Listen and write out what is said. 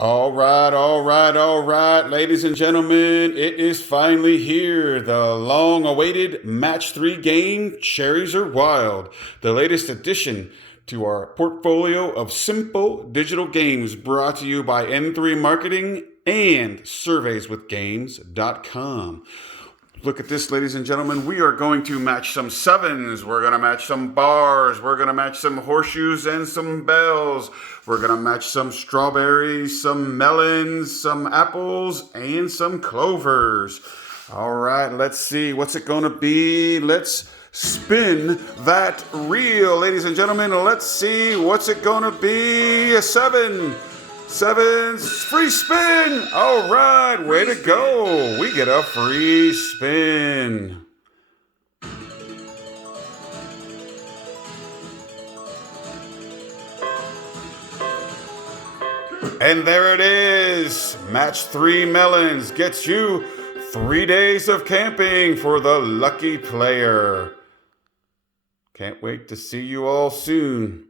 All right, ladies and gentlemen, it is finally here. The long awaited match 3 game, Cherries are Wild, the latest addition to our portfolio of simple digital games brought to you by N3 Marketing and surveyswithgames.com. Look at this, ladies and gentlemen. We are going to match some sevens. We're going to match some bars. We're going to match some horseshoes and some bells. We're going to match some strawberries, some melons, some apples, and some clovers. All right, let's see. What's it going to be? Let's spin that reel, ladies and gentlemen. Let's see. What's it going to be? A 7. Sevens, free spin. All right, way to go. We get a free spin. And there it is. Match 3 melons gets you 3 days of camping for the lucky player. Can't wait to see you all soon.